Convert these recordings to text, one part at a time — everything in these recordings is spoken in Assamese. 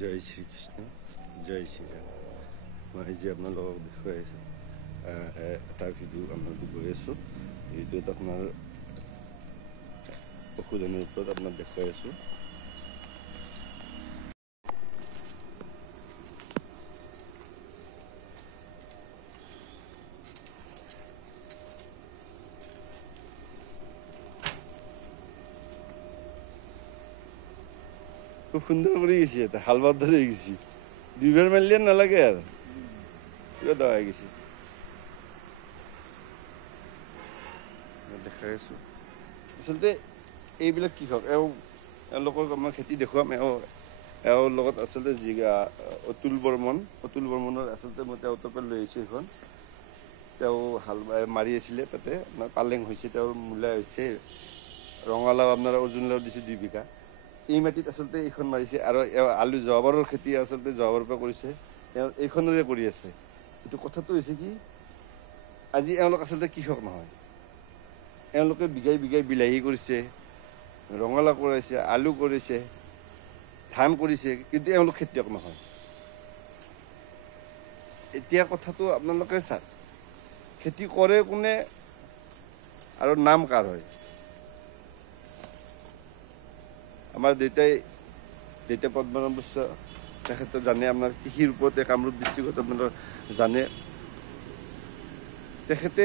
জয় শ্ৰীকৃষ্ণ জয় শ্ৰীৰাম মই আজি আপোনালোকক দেখুৱাই এটা ভিডিঅ' আপোনালোকক গৈ আছোঁ ভিডিঅ'ত আপোনাৰ পশুধনৰ ওপৰত আপোনাক দেখুৱাই আছোঁ খুব সুন্দর করে গেছি এটা হালবাদ ধরে গেছি দুইবার মারলে না লাগে আর পুরো দেওয়া হয়ে গেছি দেখা গেছো আচলতে এইবিলাক কৃষক এওঁলোকৰ আমাৰ খেতি দেখুৱাম এওঁৰ লগত আচলতে অতুল বৰ্মনৰ আচলতে মই তেওঁৰ পৰা লৈ আহিছোঁ সেইখন তেওঁ হাল মাৰি আছিলে তাতে আপোনাৰ পালেং হৈছে তেওঁৰ মূলা হৈছে ৰঙালাও আপোনাৰ অৰ্জুনলাও দিছোঁ 2 বিঘা এই মাটিত আচলতে এইখন মাৰিছে আৰু আলু জৱাবাৰৰ খেতি আচলতে জৱাবাৰৰ পৰা কৰিছে এইখনৰে কৰি আছে কিন্তু কথাটো হৈছে কি আজি এওঁলোক আচলতে কৃষক নহয় এওঁলোকে বিঘাই বিঘাই বিলাহী কৰিছে ৰঙালাও কৰিছে আলু কৰিছে ধান কৰিছে কিন্তু এওঁলোক খেতিয়ক নহয় এতিয়া কথাটো আপোনালোকে চাওক খেতি কৰে কোনে আৰু নাম কাৰ হয় আমাৰ দেউতা পদ্মনাভ বৈশ্য তেখেতে জানে আপোনাৰ কৃষিৰ ওপৰতে কামৰূপ ডিষ্ট্ৰিক্টত আপোনাৰ জানে তেখেতে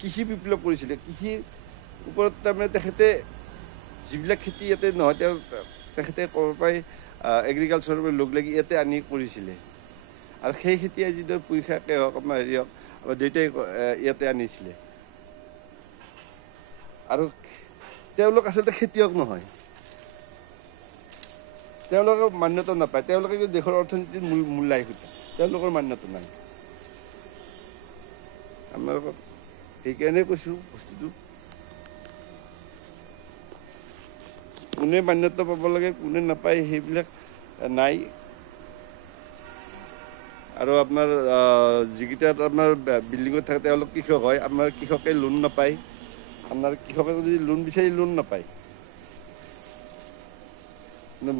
কৃষি বিপ্লৱ কৰিছিলে কৃষিৰ ওপৰত তাৰমানে তেখেতে যিবিলাক খেতি ইয়াতে নহয় তেখেতে ক'ব পাৰি এগ্ৰিকালচাৰৰ পৰা লগ লাগি ইয়াতে আনি কৰিছিলে আৰু সেই খেতি যিদৰে পুইশাকে হওক আপোনাৰ হেৰি হওক আমাৰ দেউতাই ইয়াতে আনিছিলে আৰু তেওঁলোক আচলতে খেতিয়ক নহয় তেওঁলোকৰ মান্যতা নাপায় তেওঁলোকে কিন্তু দেশৰ অৰ্থনীতিৰ মূল্যায় সুতা তেওঁলোকৰ মান্যতা নাই আপোনালোকক সেইকাৰণে কৈছোঁ বস্তুটো কোনে মান্যতা পাব লাগে কোনে নাপায় সেইবিলাক নাই আৰু আপোনাৰ যিকেইটা আপোনাৰ বিল্ডিঙত থাকে তেওঁলোক কৃষক হয় আপোনাৰ কৃষকে লোন নাপায় আপোনাৰ কৃষকে যদি লোন বিচাৰি লোন নাপায়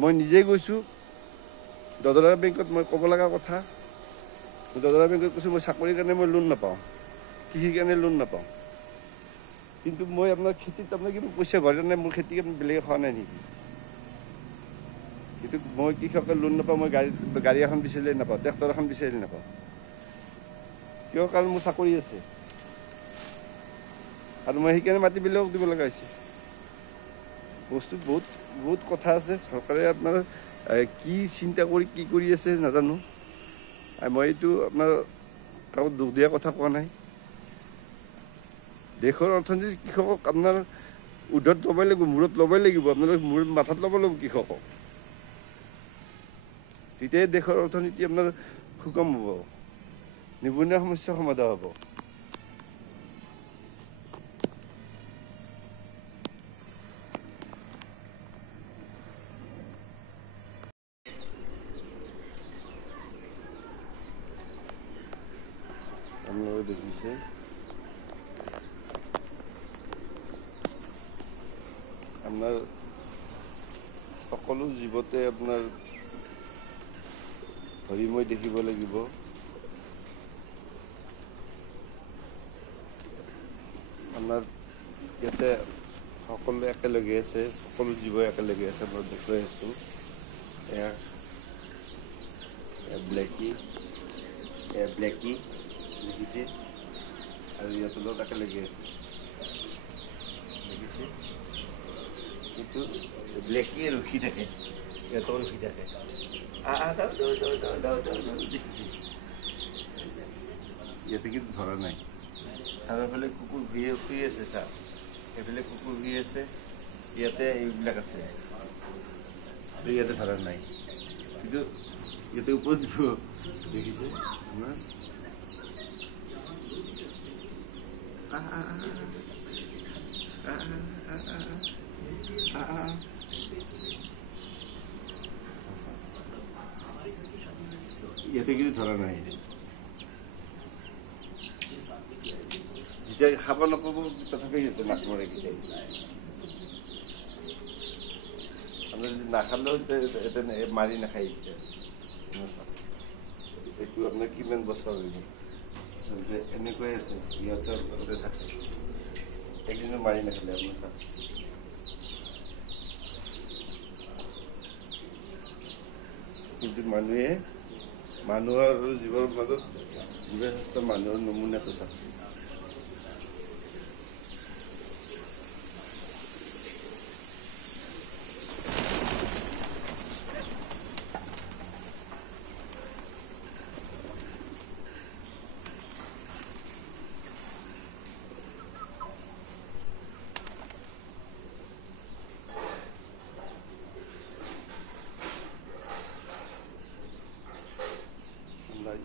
মই নিজেই গৈছোঁ দদৰা বেংকত মই ক'ব লগা কথা দদৰা বেংকত কৈছোঁ মই চাকৰিৰ কাৰণে মই লোন নাপাওঁ কৃষিৰ কাৰণে লোন নাপাওঁ কিন্তু মই আপোনাৰ খেতিত আপোনাৰ কিবা পইচা ঘৰ নাই মোৰ খেতি বেলেগে খোৱা নাই নেকি কিন্তু মই কৃষকে লোন নাপাওঁ মই গাড়ী এখন বিচাৰিলে নাপাওঁ ট্ৰেক্টৰ এখন বিচাৰিলে নাপাওঁ কিয় কাৰণ মোৰ চাকৰি আছে আৰু মই সেইকাৰণে মাটিবিলাকক দিব লগা হৈছে বস্তুত বহুত কথা আছে চৰকাৰে আপোনাৰ কি চিন্তা কৰি কি কৰি আছে নাজানো মই এইটো আপোনাৰ কাকো দুখ দিয়া কথা কোৱা নাই দেশৰ অৰ্থনীতি কৃষকক আপোনাৰ উৰ্ধত ল'বই লাগিব মূৰত ল'বই লাগিব আপোনালোকে মূৰত মাথাত ল'ব লাগিব কৃষকক তেতিয়াই দেশৰ অৰ্থনীতি আপোনাৰ সুগম হ'ব নিবনুৱা সমস্যা সমাধান হ'ব আপোনালোকে দেখিছে আপোনাৰ সকলো জীৱতে আপোনাৰ হৰিময় দেখিব লাগিব আপোনাৰ ইয়াতে সকলো একেলগে আছে সকলো জীৱ একেলগে আছে মই দেখুৱাই আছোঁ এয়া ব্লেকি দেখিছে আৰু ইয়াতো লগত একেলগে আছে দেখিছে কিন্তু ব্লেকি ৰখি থাকে ইয়াতো ৰখি থাকে দেখিছে ইয়াতে কিন্তু ধৰা নাই চাৰিওফালে কুকুৰ শুই আছে ছাৰ এইফালে কুকুৰ শুই আছে ইয়াতে এইবিলাক আছে ইয়াতে ধৰা নাই কিন্তু ইয়াতে ওপৰত দিব দেখিছে আপোনাৰ ইয়াতে কিন্তু ধৰা নাই যেতিয়া খাব নাপাব তথাপি সিহঁতে মাছ মাৰে কেতিয়াই মানে যদি নাখালেও এতিয়া মাৰি নাখায় এতিয়া এইটো আপোনাৰ কিমান বছৰ হৈ গ'ল এনেকুৱাই আছে সিহঁতৰ লগতে থাকে এদিনো মাৰি নাখালে আপোনাৰ চাওক কিন্তু মানুহৰ আৰু জীৱৰ মাজত জীৱ স্বাস্থ্য মানুহৰ নমুনাটো চাওক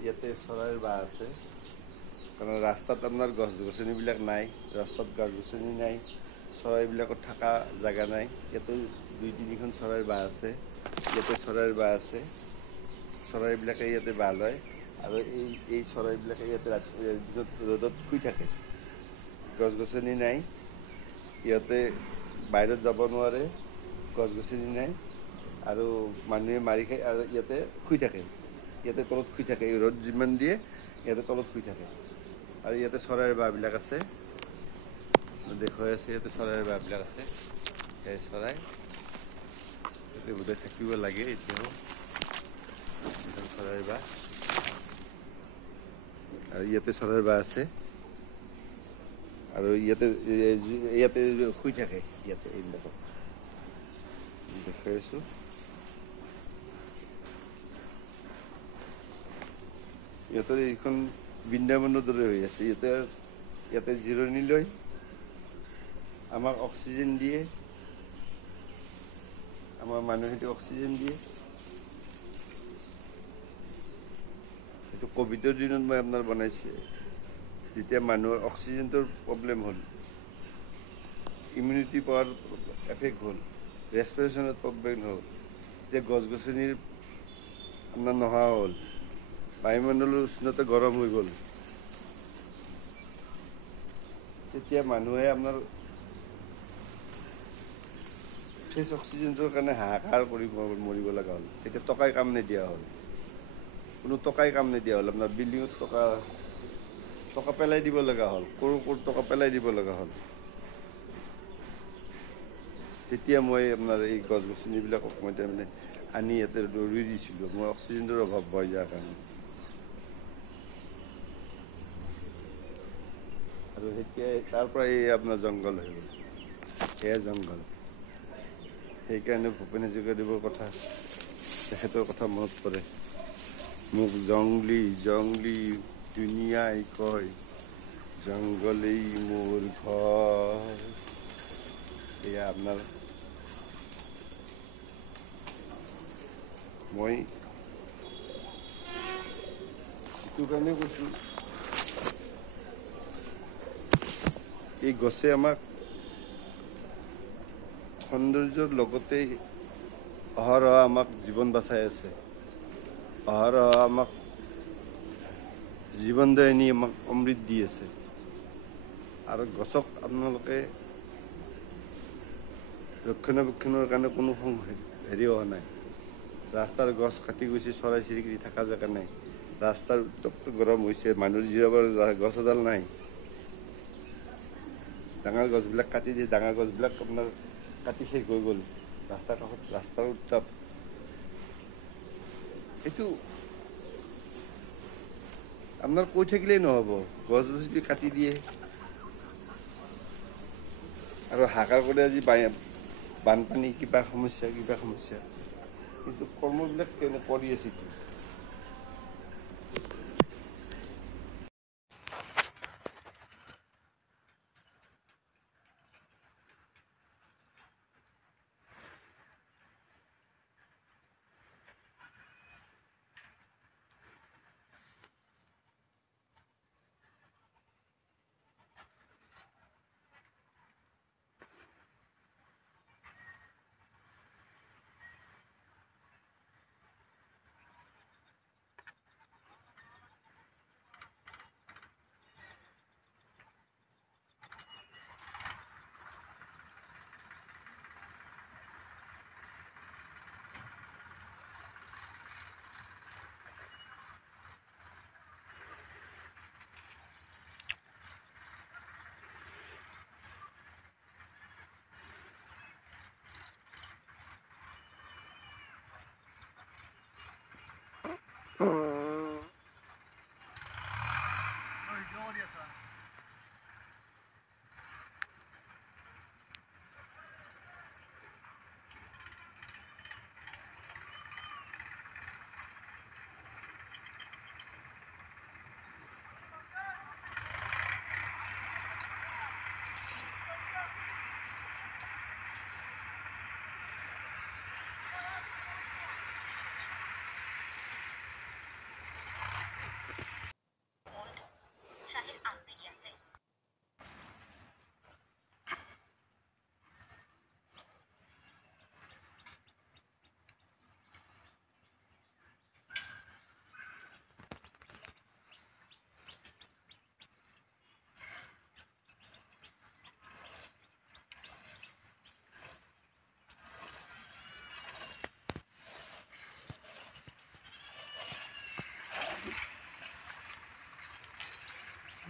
ইয়াতে চৰাইৰ বাঁহ আছে কাৰণ ৰাস্তাত আপোনাৰ গছ গছনিবিলাক নাই ৰাস্তাত গছ গছনি নাই চৰাইবিলাকত থকা জেগা নাই ইয়াতে 2-3খন চৰাইৰ বাঁহ আছে ইয়াতে চৰাইৰ বাঁহ আছে চৰাইবিলাকে ইয়াতে বাঁহ লয় আৰু এই চৰাইবিলাকে ইয়াতে দিনত ৰ'দত শুই থাকে গছ গছনি নাই ইহঁতে বাহিৰত যাব নোৱাৰে গছ গছনি নাই আৰু মানুহে মাৰি খায় আৰু ইয়াতে শুই থাকে ইয়াতে তলত শুই থাকে ৰ'দ যিমান দিয়ে ইয়াতে তলত শুই থাকে আৰু ইয়াতে চৰাইৰ বাঁহবিলাক আছে দেখুৱাই আছে ইয়াতে চৰাইৰ বাঁহবিলাক আছে এই চৰাই ইয়াতে বোধহয় থাকিব লাগে এতিয়াও চৰাইৰ বাঁহ আৰু ইয়াতে চৰাইৰ বাঁহ আছে আৰু ইয়াতে শুই থাকে ইয়াতে এইবিলাকক দেখুৱাই আছোঁ ইহঁতৰ এইখন বৃন্দাবনৰ দৰে হৈ আছে ইয়াতে জিৰণি লৈ আমাক অক্সিজেন দিয়ে আমাৰ মানুহখিনিক অক্সিজেন দিয়ে এইটো ক'ভিডৰ দিনত মই আপোনাৰ বনাইছোঁ যেতিয়া মানুহৰ অক্সিজেনটোৰ প্ৰব্লেম হ'ল ইমিউনিটি পাৱাৰ এফেক্ট হ'ল ৰেছপিৰেশ্যনত প্ৰব্লেম হ'ল এতিয়া গছ গছনিৰ আপোনাৰ নোহোৱা হ'ল বায়ুমণ্ডলৰ উষ্ণতা গৰম হৈ গ'ল তেতিয়া মানুহে আপোনাৰ ফ্ৰেছ অক্সিজেনৰ কাৰণে হাহাকাৰ কৰি মৰিব লগা হ'ল তেতিয়া টকাই কাম নিদিয়া হ'ল কোনো টকাই কাম নিদিয়া হ'ল আপোনাৰ বিল্ডিঙত টকা পেলাই দিব লগা হ'ল ক'ৰ টকা পেলাই দিব লগা হ'ল তেতিয়া মই আপোনাৰ এই গছ গছনিবিলাকক মই তাৰমানে আনি ইয়াতে ৰুই দিছিলোঁ মই অক্সিজেনৰ অভাৱ হৈ যোৱাৰ কাৰণে আৰু তেতিয়া তাৰ পৰা এই আপোনাৰ জংঘল হৈ গ'ল এয়া জংঘল সেইকাৰণে ভূপেন হাজৰিকাদেৱৰ কথা তেখেতৰ কথা মনত পৰে মোক জংলী দুনিয়াই কয় জংঘলেই মোৰ ঘৰ এয়া আপোনাৰ মই সেইটো কাৰণে কৈছোঁ এই গছে আমাক সৌন্দৰ্যৰ লগতে অহৰহ আমাক জীৱন বচাই আছে অহৰহ আমাক জীৱনদায়িনী আমাক অমৃত দি আছে আৰু গছক আপোনালোকে ৰক্ষণাবেক্ষণৰ কাৰণে কোনো হেৰি হোৱা নাই ৰাস্তাৰ গছ কাটি গৈছে চৰাই চিৰিকটি থকা জেগা নাই ৰাস্তাৰ উত্তপ্ত গৰম হৈছে মানুহৰ জিৰাবৰ গছ এডাল নাই ডাঙৰ গছবিলাক কাটি দিয়ে ডাঙৰ গছবিলাক আপোনাৰ কাটি শেষ হৈ গ'ল ৰাস্তাৰ কাষত ৰাস্তাৰ উত্তাপ এইটো আপোনাৰ কৈ থাকিলেই নহ'ব গছ গছনি কাটি দিয়ে আৰু হাকাৰ কৰি আজি বানপানী কিবা সমস্যা কিন্তু কৰ্মবিলাক কেনে কৰি আছে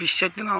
বিশ্বাস না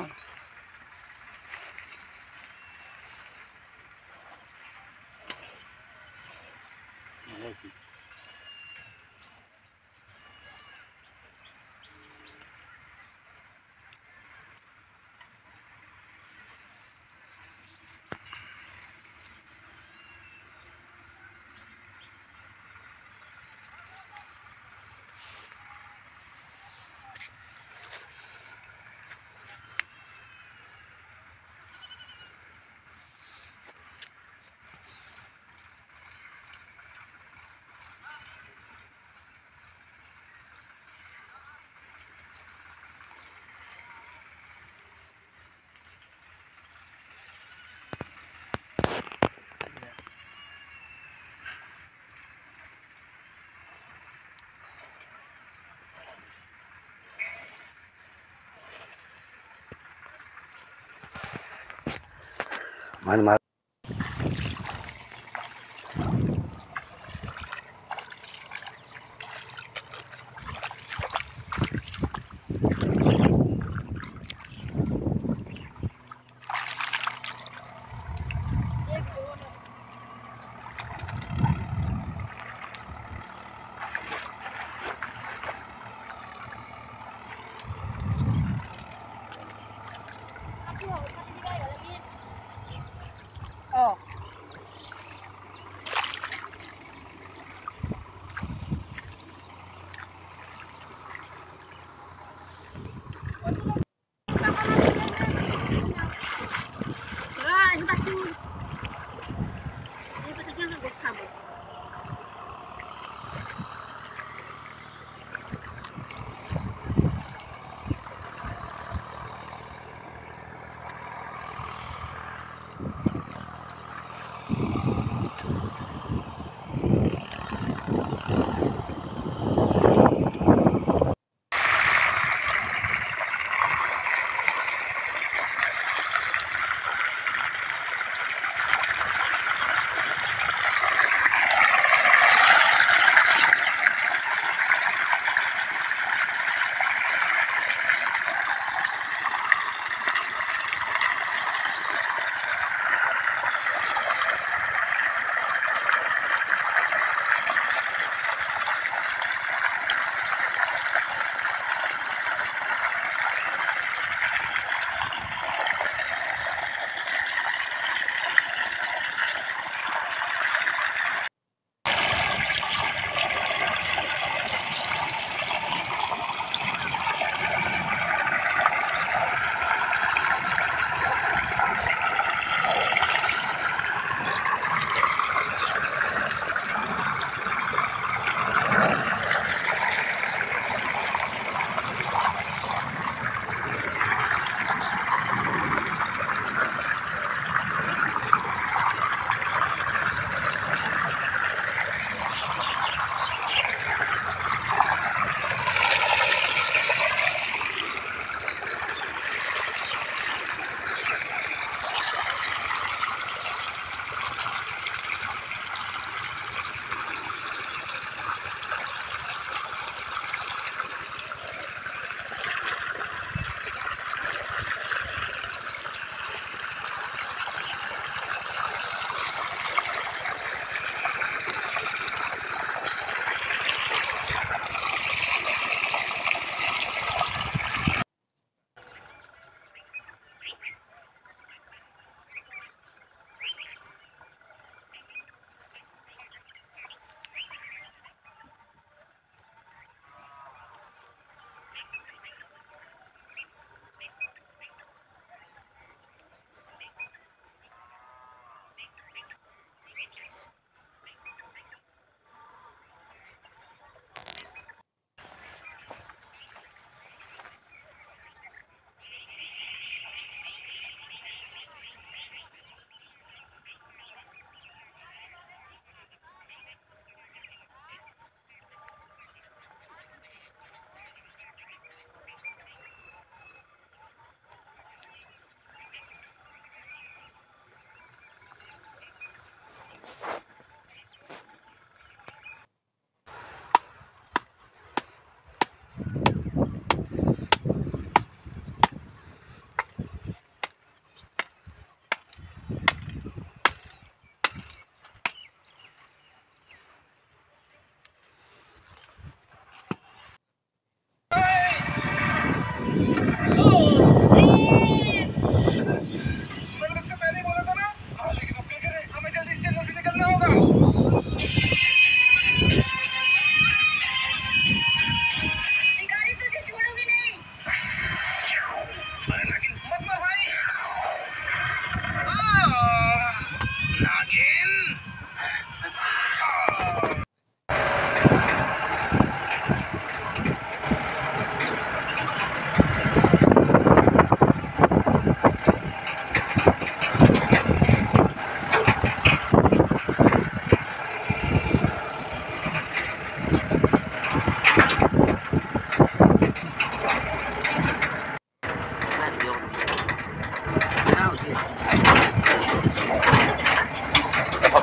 Man,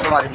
মাৰিম